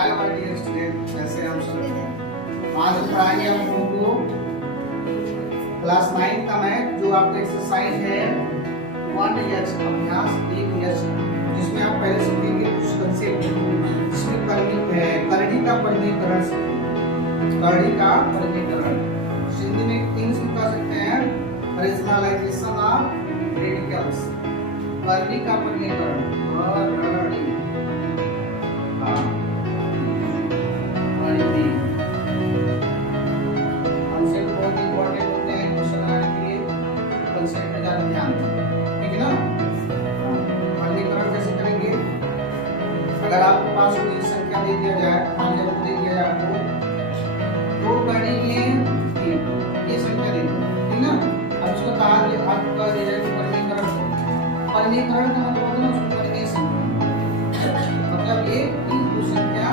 Hi my dear student, कैसे हैं आप सब। आज हम पढ़ाएंगे आप लोगों को क्लास 9 का मैथ, जो आपका एक्सरसाइज है 1H अभ्यास 1H, जिसमें आप पहले सीखेंगे कुछ कंसेप्ट, जिसमें करनी का परिमेयकरण, करनी का परिमेयकरण हिंदी में 3 से कह सकते हैं, रेशनलाइजेशन ऑफ रेडिकल्स, करनी का परिमेयकरण कंसेप्ट बहुत इंपॉर्टेंट होते हैं क्वेश्चन बनाने के लिए, कंसेप्ट में ज्यादा ध्यान दें, ठीक है ना। वर्गीकरण कैसे करेंगे? अगर आपके पास कोई संख्या दे दिया जाए, मान लीजिए दे दिया जाए आपको, तो करेंगे ये संख्या दे दी, ठीक ना। अब इसको कहा कि आप कर दे जाए वर्गीकरण, वर्गीकरण का मतलब होता है उसको करने से मतलब ये कि संख्या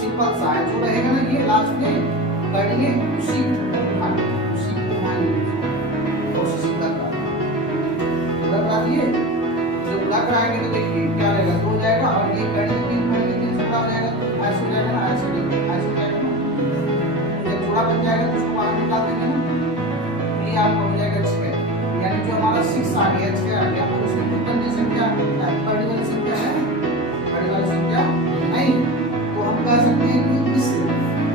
सिंपल सा है, जो रहेगा ना ये लास्ट में करेंगे उसी को मान कोशिश कर दिए, जब लग रहा है तो देखिए क्या रहेगा, 2 हो जाएगा और ये करेंगे 3 से हो जाएगा, तो ऐसे हो जाएगा ना, ऐसे हो जाएगा ना, जब जोड़ा बन जाएगा तो उसको बाहर निकाल देंगे ना, ये आपको हो जाएगा 6, यानी जो हमारा 6 आ गया, 6 आ गया, और उसमें कितनी संख्या बड़ी वाली संख्या है, बड़ी वाली संख्या नहीं, तो हम कह सकते हैं कि इस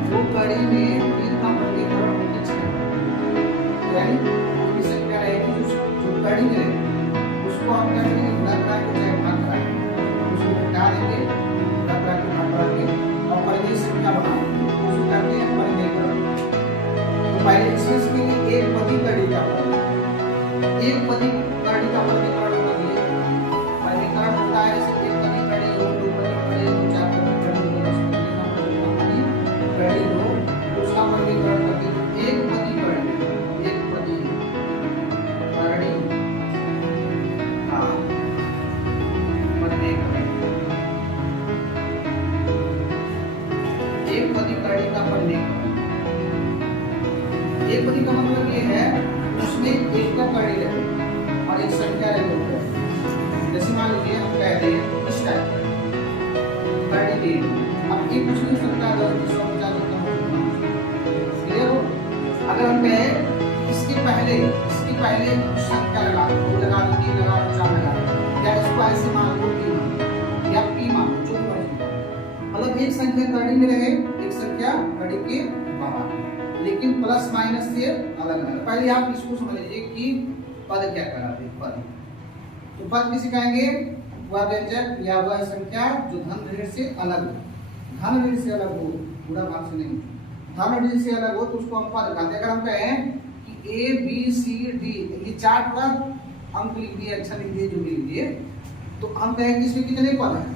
जो कड़ी में 3 का वर्गीकरण होना चाहिए, यानी कोई भी संख्या रहेगी जो कड़ी में रहेगी उसको हम क्या करेंगे, गुणा करा के चाहे भाग करा के उसको घटा देंगे, गुणा करा के भाग करा के और परिमेय संख्या बनाएंगे, उसको कहते हैं परिमेयकरण। तो पहले इसमें सीखेंगे एक पदी कड़ी का, एक पदी कड़ी का वर्गीकरण होता है, वर्गीकरण होता है जैसे एक पदी कड़ी हो, 2 पदी कड़ी हो, 4 पदी कड़ी हो, 10 पदी कड़ी हो, उसका वर्गीकरण करते हैं एक पदी कड़ी, एक पदी कड़ी का वर्गीकरण, एक पदी कड़ी का वर्गीकरण। एक पदी का मतलब ये है उसमें एक का कड़ी रहे और एक संख्या रहे, जैसे मान लीजिए हम कहते हैं इस टाइप कड़ी दे, अब एक दूसरी संख्या 10, 20, 50 क्लियर हो। अगर हम कहें इसके पहले संख्या लगा दो, 2 लगा दो, 3 लगा दो, 4 लगा दो, या इसको ऐसे मान लो P या P मान लो, जो मर्जी, मतलब एक संख्या कड़ी में रहे, एक संख्या कड़ी के बाहर, लेकिन प्लस माइनस से अलग अलग। पहले आप इसको समझ लीजिए कि पद क्या कहलाते हैं, पद। तो पद भी सिखाएंगे, वह व्यंजक या वह संख्या जो धन ऋण से अलग हो, धन ऋण से अलग हो, पूरा भाग से नहीं, धन ऋण से अलग हो तो उसको हम पद कहते हैं। अगर हम कहें कि A B C D, ये 4 पूरा अंक लिख दिए, अच्छा लिख दिए, जो भी लिख दिए, तो हम कहें कि इसमें कितने पद हैं,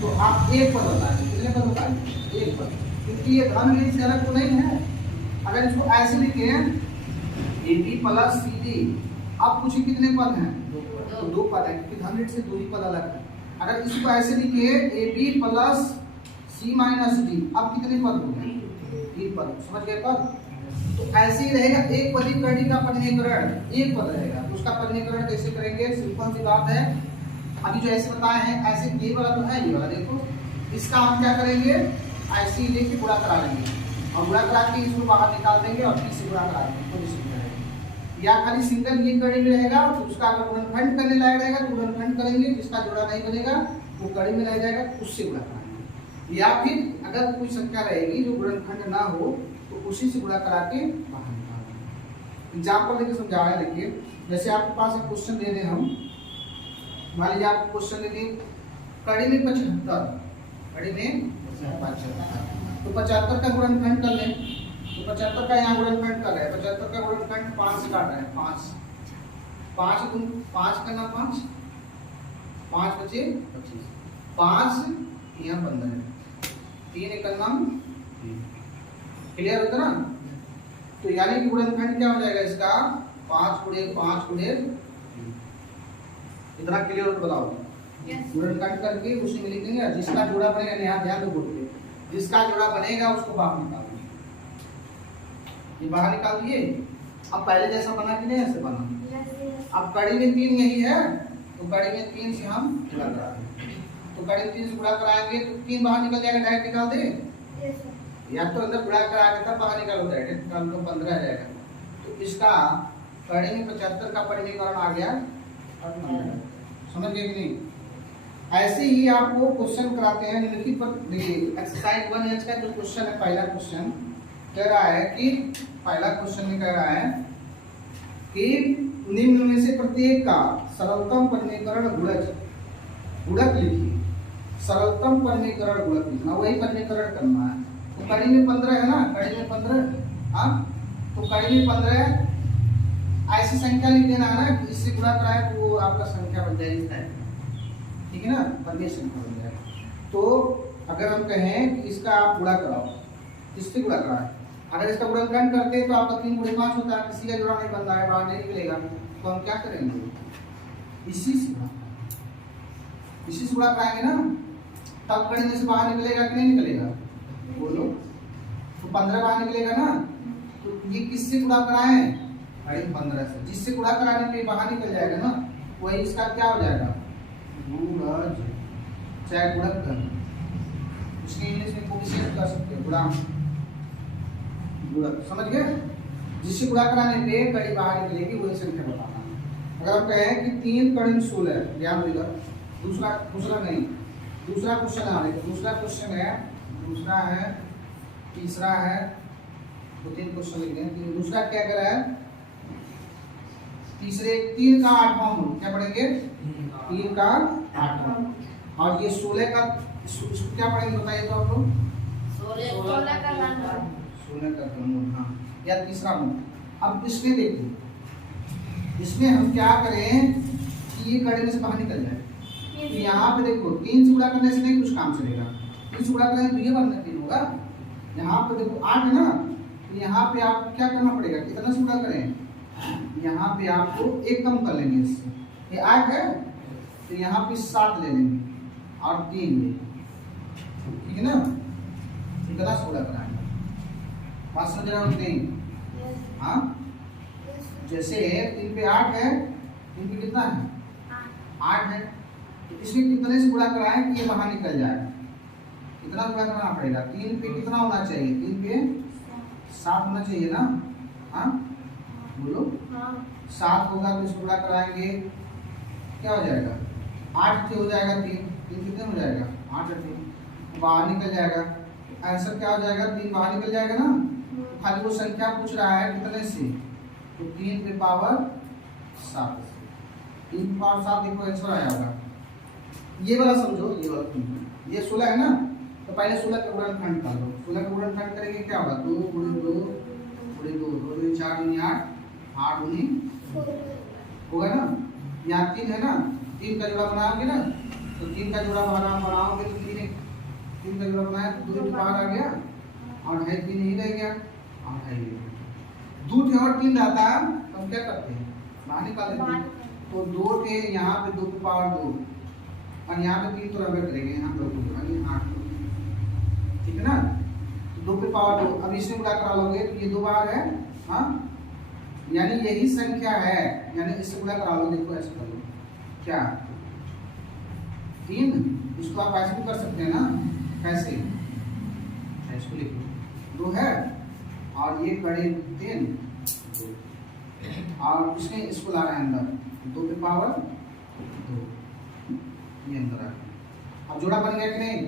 तो आप एक पद बताएंगे, कितने पद बताएंगे, एक पद, क्योंकि ये धन ऋण से अलग तो नहीं है। अगर इसको ऐसे लिखे AB प्लस CD, अब पूछिए कितने पद हैं, तो 2 पद है, क्योंकि धन ऋण से 2 ही पद अलग है। अगर इसको ऐसे लिखे AB plus C minus D, अब कितने पद हो गए, 3 पद, समझ गए पद। तो ऐसे ही रहेगा एक पदी कड़ी का परिमेयकरण, एक पद रहेगा, तो उसका परिमेयकरण कैसे करेंगे, सिंपल सी बात है, अभी जो ऐसे बताए हैं ऐसे, ये वाला तो है, ये वाला देखो, इसका हम क्या करेंगे, ऐसे ही लेके गुणा करा लेंगे और गुणा करा के इसको बाहर निकाल देंगे और फिर से गुणा करा देंगे, या खाली सिंगल ये कड़ी में रहेगा, तो उसका अगर गुणनखंड करने लायक रहेगा तो गुणनखंड करेंगे, जिसका जोड़ा नहीं बनेगा वो कड़ी में रह जाएगा, उससे गुणा कराएंगे, या फिर अगर कोई संख्या रहेगी जो गुणनखंड ना हो तो उसी से गुणा करा के बाहर निकाल देंगे। एग्जाम्पल लेके समझा रहे हैं, देखिए जैसे आपके पास एक क्वेश्चन दे रहे हैं हम, मान लीजिए आप क्वेश्चन दे दें कड़ी में 75, कड़ी में 75, तो 75 का गुणनखंड कर लें, तो 75 का यहाँ गुणनखंड कर रहे हैं, 75 का गुणनखंड 5 से काट रहे हैं, 5 गुण 5 करना 5, 5 बचे 25, 5 यहाँ 15, 3 एक करना, क्लियर होता ना। तो यानी कि गुणनखंड क्या हो जाएगा इसका, 5 गुणे 5 गुणे, इतना क्लियर हो तो बताओ। गुणनखंड करके उसी में लिख देंगे, जिसका जोड़ा बनेगा, यहाँ ध्यान दो, जिसका जोड़ा बनेगा उसको बाहर निकाल दिए, ये बाहर निकाल दिए। अब पहले जैसा बना कि नहीं, ऐसे बना। अब कड़ी में 3 यही है, तो कड़ी में 3 से हम गुणा कराएंगे, तो कड़ी में 3 से गुणा कराएंगे तो 3 बाहर निकल जाएगा, डायरेक्ट निकाल दे या तो अंदर गुणा करा के तब बाहर निकालो डायरेक्ट, कल तो 15 आ जाएगा। तो इसका कड़ी में 75 का परिमीकरण आ गया, समझ गए कि नहीं। ऐसे ही आपको क्वेश्चन कराते हैं निम्नलिखित पर, देखिए एक्सरसाइज 1H का जो क्वेश्चन है, पहला क्वेश्चन कह रहा है कि पहला क्वेश्चन में कह रहा है कि निम्न में से प्रत्येक का सरलतम परिमीकरण गुणक लिखिए। सरलतम परिमीकरण गुणक लिखना, वही परिमीकरण करना है। तो कड़ी में 15 है ना, कड़ी में 15, हाँ तो कड़ी में 15 ऐसी संख्या लिख देना है ना कि इससे गुणा कराए तो वो आपका संख्या बन जाएगी, ठीक है ना, परिमेय संख्या बन जाएगा। तो अगर हम कहें कि इसका आप गुणा कराओ, इससे गुणा कराए, अगर इसका गुणनखंड करते तो आपका 3 गुणे 5 होता है, किसी का जुड़ा नहीं बन रहा है, बाहर नहीं निकलेगा, तो हम क्या करेंगे, इसी से गुणा कराएंगे ना, तब कड़ी में से बाहर निकलेगा कि नहीं निकलेगा, बोलो। तो 15 बाहर निकलेगा ना, तो ये किससे गुणा कराएं, कड़ी 15 से, जिससे गुणा कराने पे बाहर निकल जाएगा ना, वही इसका क्या हो जाएगा, गुणज, चाहे गुणक, इसके इंग्लिश में कोएफिशिएंट कर सकते हो, गुणांक, गुणक, समझ गए। जिससे गुणा कराने पे कड़ी बाहर निकलेगी वही संख्या बताना। अगर हम कहें कि 3 कड़ी में 16 है, ध्यान देगा, दूसरा नहीं, दूसरा क्वेश्चन आ रहा है, दूसरा क्वेश्चन है, दूसरा है, तीसरा है, तो 3 क्वेश्चन लिख दें। दूसरा क्या कर रहा है, तीसरे 3 का 8वां मूल क्या पढ़ेंगे, 3 का 8वां, और ये 16 का इसको क्या पढ़ेंगे बताइए तो आप लोग, 16 का घनमूल, हाँ, या तीसरा मूल। अब इसमें देखिए, इसमें हम क्या करें कि ये कड़ी में से बाहर निकल जाए, तो यहाँ पे देखो 3 से गुणा करने से नहीं कुछ काम चलेगा, 3 से गुणा करें तो ये बनना 3 होगा। यहाँ पे देखो 8 है ना, तो यहाँ पे आपको क्या करना पड़ेगा, कितना से गुणा करें, यहाँ पे आपको 1 कम कर लेंगे इससे, ये 8 है तो यहाँ पे 7 ले लेंगे और 3 ले, ठीक है ना, इतना से गुणा कराएंगे, बात समझ रहे हो नहीं, हाँ। जैसे 3 पे 8 है, 3 पे कितना है, 8 है, तो इसमें कितने से गुणा कराएं कि ये बाहर निकल जाए, कितना गुणा करना पड़ेगा, 3 पे कितना होना चाहिए, 3 पे 7 होना चाहिए ना, हाँ बोलो, 7 होगा तो इसको गुणा कराएंगे, क्या हो जाएगा, 8 हो जाएगा, 3 कितने हो जाएगा, 8 और 3 बाहर निकल जाएगा, आंसर क्या हो जाएगा, 3 बाहर निकल जाएगा ना। खाली वो संख्या पूछ रहा है कितने से, तो 3 पे पावर 7 से, 3 पे पावर 7 देखो आंसर आया होगा। ये वाला समझो, ये वाला, ये 16 है ना, तो पहले 16 का गुणनखंड कर लो, 16 का गुणनखंड करेंगे क्या होगा, 2 गुणे 2 गुणे 2, 2 गुणे 4 गुणे 8, 8 गुणे होगा ना, यहाँ 3 है ना, 3 का जोड़ा बनाओगे ना, तो 3 का जोड़ा बनाओगे तो 3 का जोड़ा बनाया तो 2 बाहर आ गया और 3 ही रह गया, और 2 थे और 3 रहता है तो हम क्या करते हैं, बाहर निकाल देते हैं, तो 2 थे यहाँ पे 2 की पावर 2 और यहाँ पे 3 तो रबड़ करेंगे, यहाँ पे 8, ठीक है ना, तो 2 पे पावर 2, अब इसमें गुणा करा लोगे तो ये 2 बाहर है, हाँ, यानी यही संख्या है, यानी इससे गुणा करा लो, देखो ऐसे कर लो, क्या 3, इसको आप ऐसे भी कर सकते हैं ना, कैसे, इसको लिखो 2 है और ये कड़ी 3 और इसमें इसको ला रहे हैं अंदर, 2 पे पावर 2, ये अंदर आ गया। अब जोड़ा बन गया कि नहीं,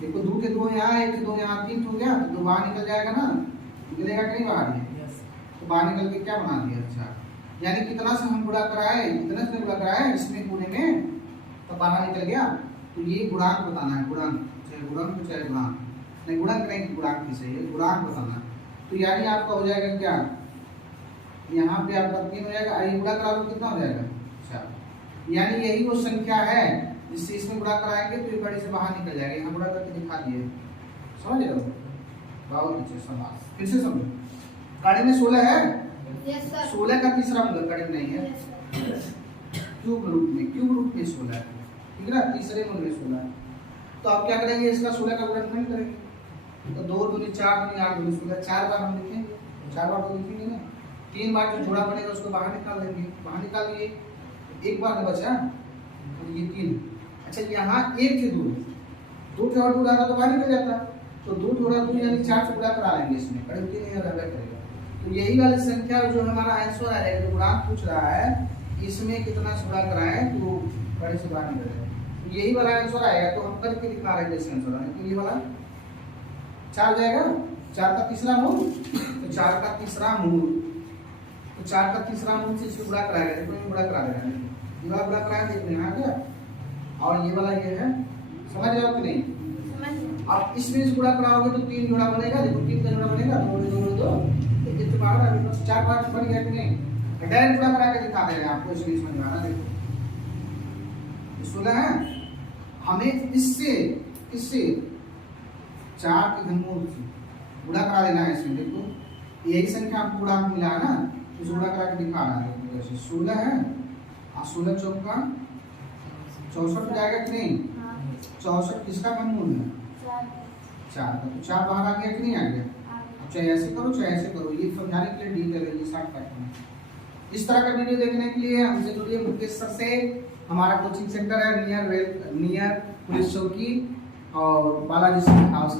देखो 2 के 2 यहाँ, 1 के 2 यहाँ, 3 हो गया, तो 2 बाहर निकल जाएगा ना, निकलेगा कि नहीं बाहर, तो बाहर निकल के क्या बना दिया, अच्छा, यानी कितना से हम गुणा कराए, कितने से गुणा कराए इसमें गुणे में, तो बाहर निकल गया, तो ये गुणांक बताना है, गुणांक, चाहे गुणक तो चाहे गुणांक, नहीं गुणक नहीं, गुणांक ही सही है, गुणांक बताना। तो यानी आपका हो जाएगा क्या, यहाँ पे आपका 3 हो जाएगा, ये गुणा करा लो कितना हो जाएगा, अच्छा, यानी यही वो संख्या है जिससे इसमें गुणा कराएंगे तो ये कड़ी से बाहर निकल जाएगा, यहाँ गुणा करके दिखा दिए, समझ रहे हो, बहुत अच्छे, समास फिर से समझो, कड़ी में 16 है, 16 का तीसरा मूल कड़ी में नहीं है, क्यूब रूप में 16 है, ठीक है ना, तीसरे मूल में 16 है, तो आप क्या करेंगे, इसका 16 का गुणनखंड करेंगे, तो 2 दूनी 4 दूनी 8 दूनी 16, 4 बार हम लिखेंगे, 4 बार तो लिखेंगे ना, 3 बार जो जोड़ा बनेगा उसको बाहर निकाल लेंगे, बाहर निकाल लिए एक बार में बचा तो ये 3। अच्छा यहाँ 1 से दूर 2 से और दूर आता तो बाहर निकल जाता, तो 2 थोड़ा दूर यानी 4 से गुणा करा लेंगे इसमें, करीब 3000 करेगा। तो यही वाली संख्या जो हमारा आंसर आएगा, जो गुणांक पूछ रहा है इसमें कितना से गुणा कराएं तो बड़े से बाहर निकल जाएगा, तो यही वाला आंसर आएगा। तो हम करके दिखा रहे हैं जैसे आंसर आएगा, तो ये वाला 4 जाएगा, 4 का तीसरा मूल, तो 4 का तीसरा मूल, तो 4 का तीसरा मूल से इसको गुणा कराएगा, देखो ये गुणा करा देगा, ये वाला गुणा कराया देखो यहाँ गया, और ये वाला ये है, समझ रहे हो कि नहीं? अब इसमें से गुणा कराओगे तो 3 जोड़ा बनेगा, देखो 3 का जोड़ा बनेगा, 2 2 2 तो 4 5 बन गया कि नहीं? डायरेक्ट गुणा करा के दिखा दे रहे हैं आपको, इसलिए समझ में आ रहा है। देखो 16 है, हमें इससे 4 के घनमूल से गुणा करा देना है इसमें, देखो यही संख्या आपको गुणांक मिला है ना, तो गुणा करा के दिखा रहा है। जैसे 16 है और 16 चौका 64 हो जाएगा कि नहीं? 64 किसका घनमूल है? 4 का, तो 4 बाहर आ गया कि नहीं आ गया? अब चाहे ऐसे करो चाहे ऐसे करो, ये समझाने के लिए डिटेल है, ये शॉर्टकट है। इस तरह का वीडियो देखने के लिए हमसे जुड़िए मुकेश सर से। हमारा कोचिंग सेंटर है नियर पुलिस चौकी और बालाजी हाउस।